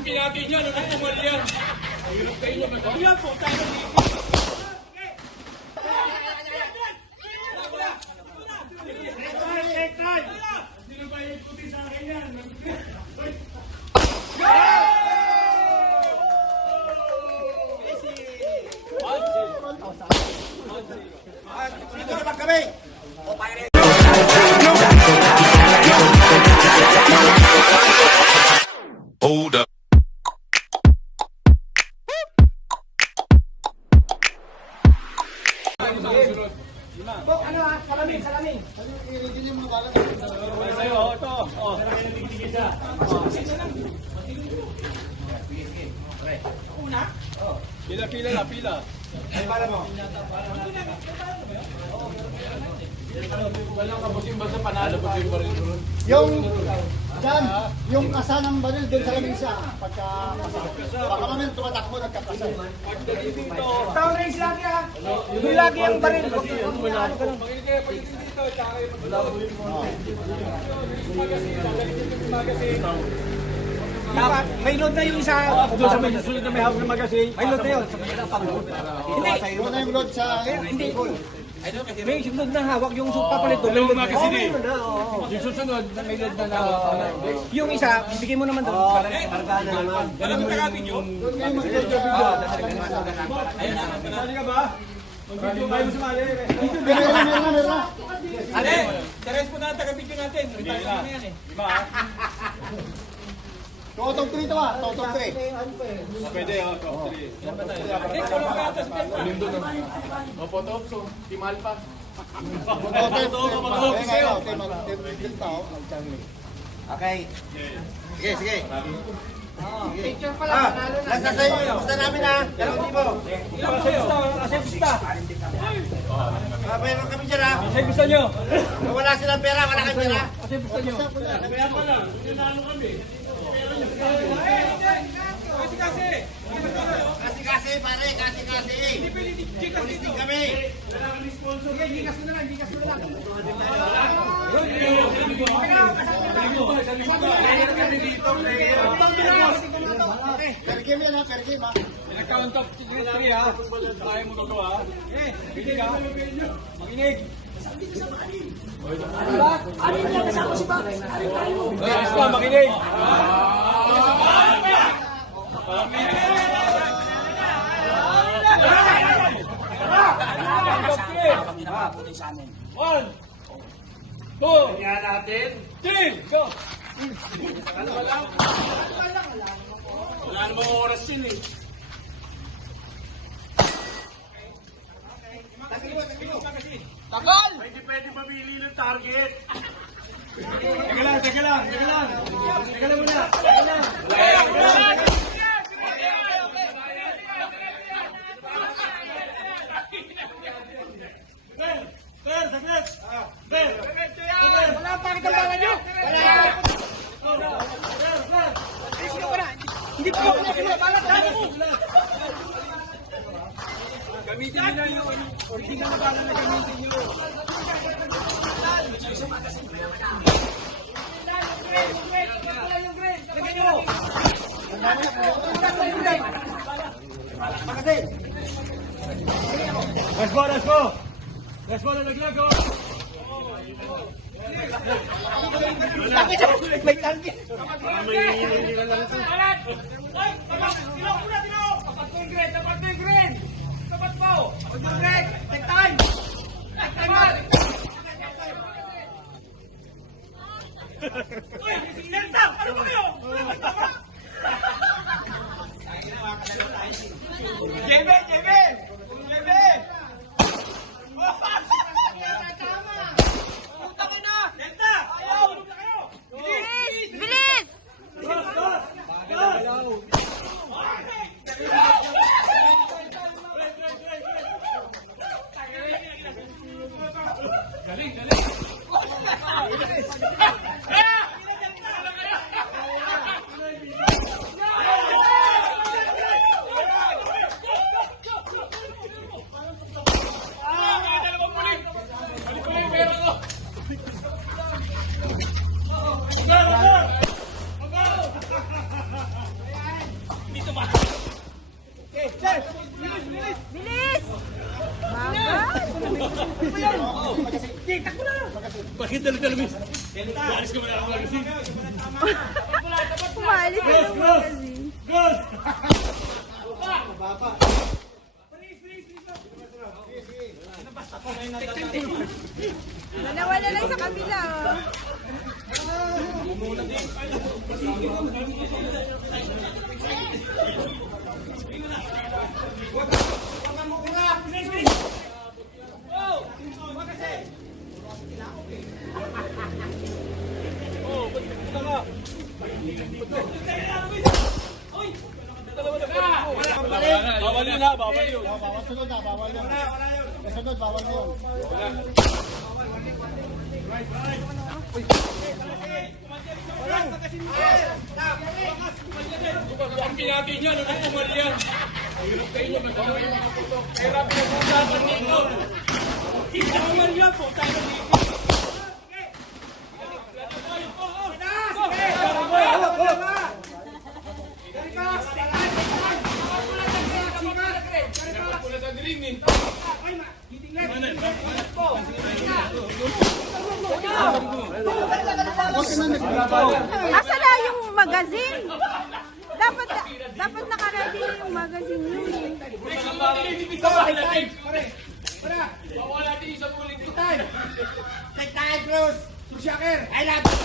Kampi natin yan, ano tumal yan? Hirap kayo naman. Yan po, tayo dito. Sino ba yung puti sa akin yan? Dito naman kami! Hold up. Salamin! Hindi mo balat. Sa'yo, ito. Pila na, pila. Ay, para mo. Walang kabuting basta panalo pa rin rin. Yung, dyan, yung kasa ng baril doon sa lamisa. Pagka baka namin tumatakbo, nagkakasa. Town race lagi ha. Hindi lagi ang baril. May load na yung isa doon sa may susunod na may hawak na magasin. May load na yun. Hindi. Doon na yung load sa... Hindi. May sunod na hawak yung papalit doon. Yung magasin eh. Oo. Yung susunod, may load na na. Yung isa, bigay mo naman doon. Karga na naman. Alam mo tagamin yung... Sali ka ba? Mag-video kayo sumali. Meron na. Ale, teres po na taga-video natin. Retire na yan eh. Diba? Totong 3 ito ba? Totong 3. Pwede oh, top 3. Eh, kulong ka atas ka. Lindo na. Opo, top. So, timal pa. Okay. Sige, sige. Picture pala. Nasa sa'yo. Gusto namin ha. Dalawang libo. Ilang gusto? Kasi gusto. Meron kami dyan ha. Kasi gusto nyo. Wala silang pera, wala kami pera. Kasi gusto nyo. Kaya pala, sinalo kami. Kasi, pare. Kasi. Pulisting kami. Per game yan ha, per game ha. Pinag-count up 3 ha. Kaya mo to ha. Binig ha. Binig. Ayos pa, makinig. One, two, three, go! Ano ba lang? Wala namang oras yun eh. Tagal! Hindi pwede mamili ng target. Teka lang. Teka lang muna. Per, saglit! Wala pa kitang bala nyo. Hindi pa ako nakilabalat. Dali mo. Gamitin nyo na yung original na bala na gamitin nyo. Let's go, nalaglag oh! May target. Tapat po. Take time. Ano ba kayo? Jebe! Putang ina! Delta! Ayaw! Bilis! Bakit dala-dala mo? Alis ka mo na ako lang kasi. Umalis na ng magazine. Nawala lang sa kabila, oh. Bawal yun ha, bawal yun. Bawal sunod na, bawal yun. Kasunod, bawal yun. Ang pinati niya, nung pumali yan. Hirap kayo nyo, magkano yung mga putok. Hirap pinag-usapan nito. Pumali yan po, tayo dito. Asa na yung magazine? Dapat naka-ready na yung magazine yun, eh. Bawal natin isang ulit dito. Take time, Cruz! Susyaker! I love you!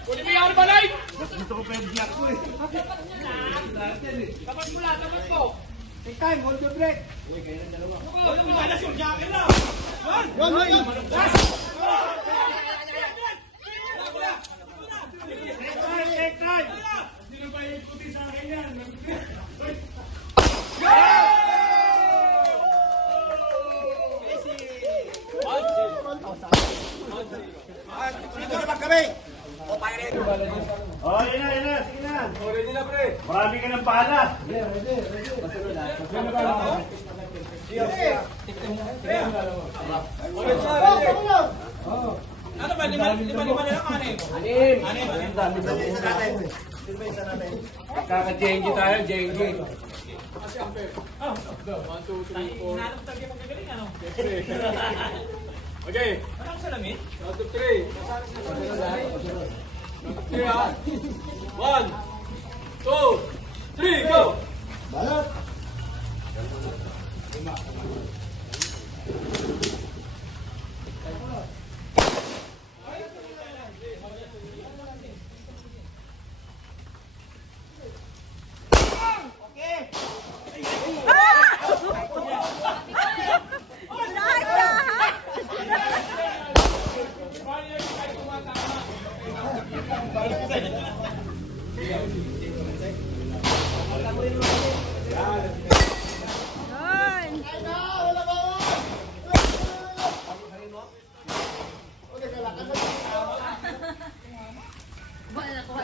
Kunin mo yung balay! Take time, hold your breath! Yun, yun, yun. Take time! Dito naman kami! Oh, yun na. Sige na. Ready na, pre. Marami ka ng pala. Ano ba? Lima na lang kanin. Kaka-jengi tayo, jengi. 1, 2, 3, 4. Okay. Ano ang salamin? 1, 2, 3. Okay, ha? 1, 2, 3, go! Balot.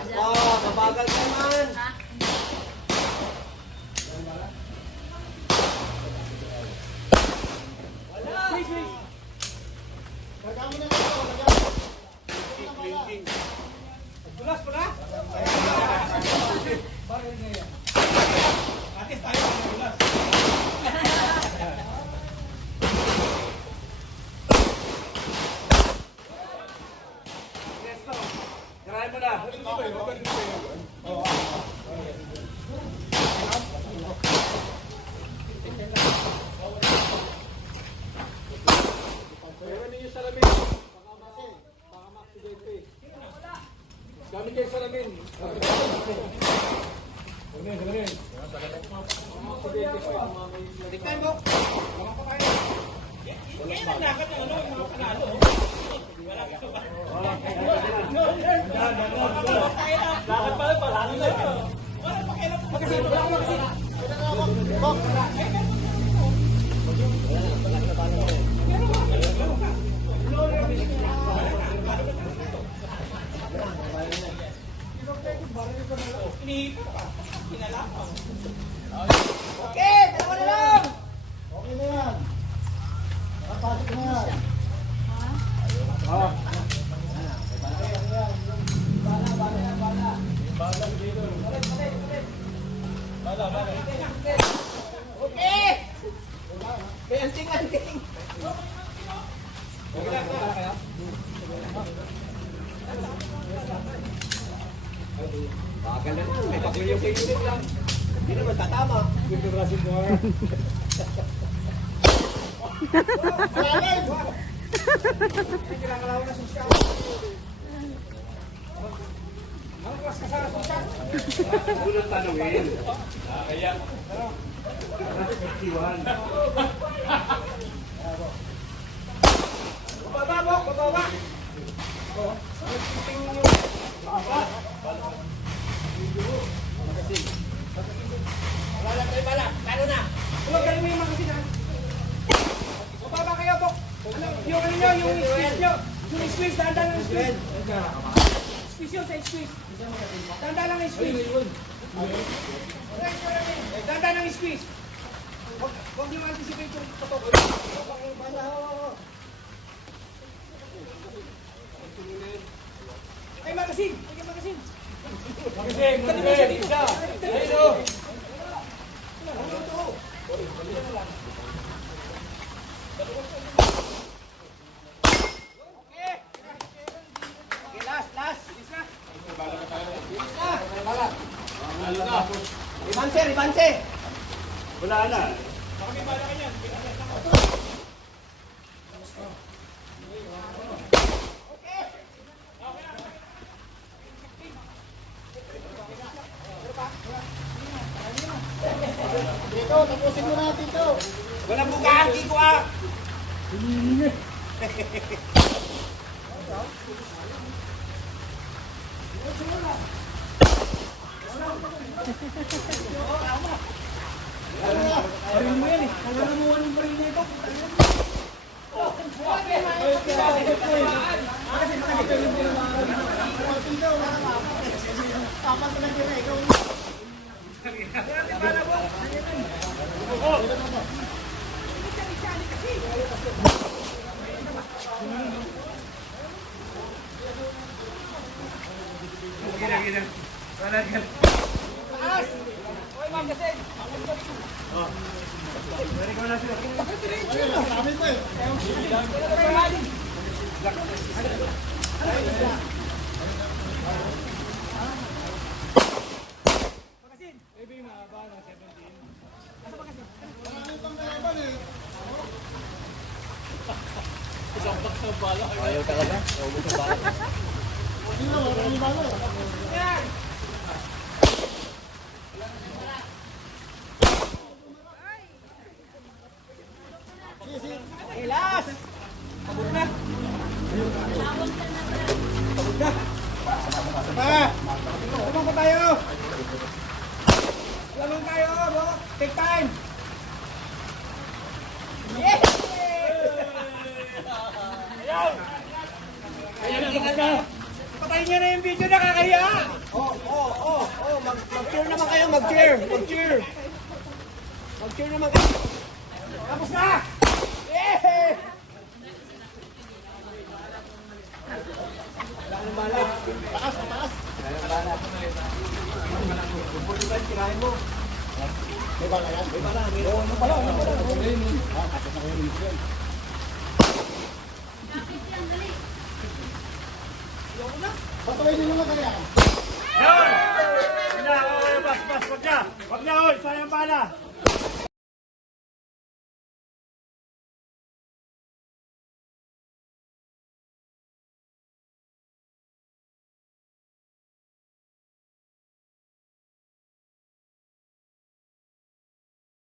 Yun. Mabagal ka naman! Try mo na. Meron ninyo salamin. Baka ma-accidente. Gamit kayo salamin. Salamin. Take time, Bok! Okay, dalawa na lang! Okay na yan. Napasok na yan. Okay! Bagal na lang. May pakulyo kayo din lang. Hindi naman tatama. Ganda rasin mo ha. Unang tanungin. Kaya, Iwan. huwag kayo may mga kasi na. Baba kayo, Bok. Ano, yung ano nyo, yung squeeze nyo. Yung squeeze, dahan-dahan lang yung squeeze. Squeeze yun sa squeeze. Dahan-dahan lang yung squeeze. Dahan-dahan lang yung squeeze. Huwag nyo ma-anticipate yung patok. Ay, magasin! Ay, magasin! Magasin! Isa! Ayun o! Ribanse! Wala na. Dito, tapusin mo na dito. Walang bukaan, Kiko ah. Tapan ka lang din eh. Ikaw. Marami pa eh. Marami pang kalaban eh. Ayaw talaga. Ubus ang bala. Sino, marami balo. Sige, sige. Ilas! Abot na! Abot na! Lamang pa tayo! Lamang tayo, bro! Take time! Yes! Ayan! Patayin niyo na yung video, nakakahiya! Mag-cheer naman kayo, mag-cheer. Mag-cheer. Mag-cheer naman kayo. Tapos na! Yeah! Taas, taas. May bala yan? May bala. Patuloy nyo naman kaya. Yan! Wag na, wag na, bas, bas, wag na. Wag na, oy, sayang bala.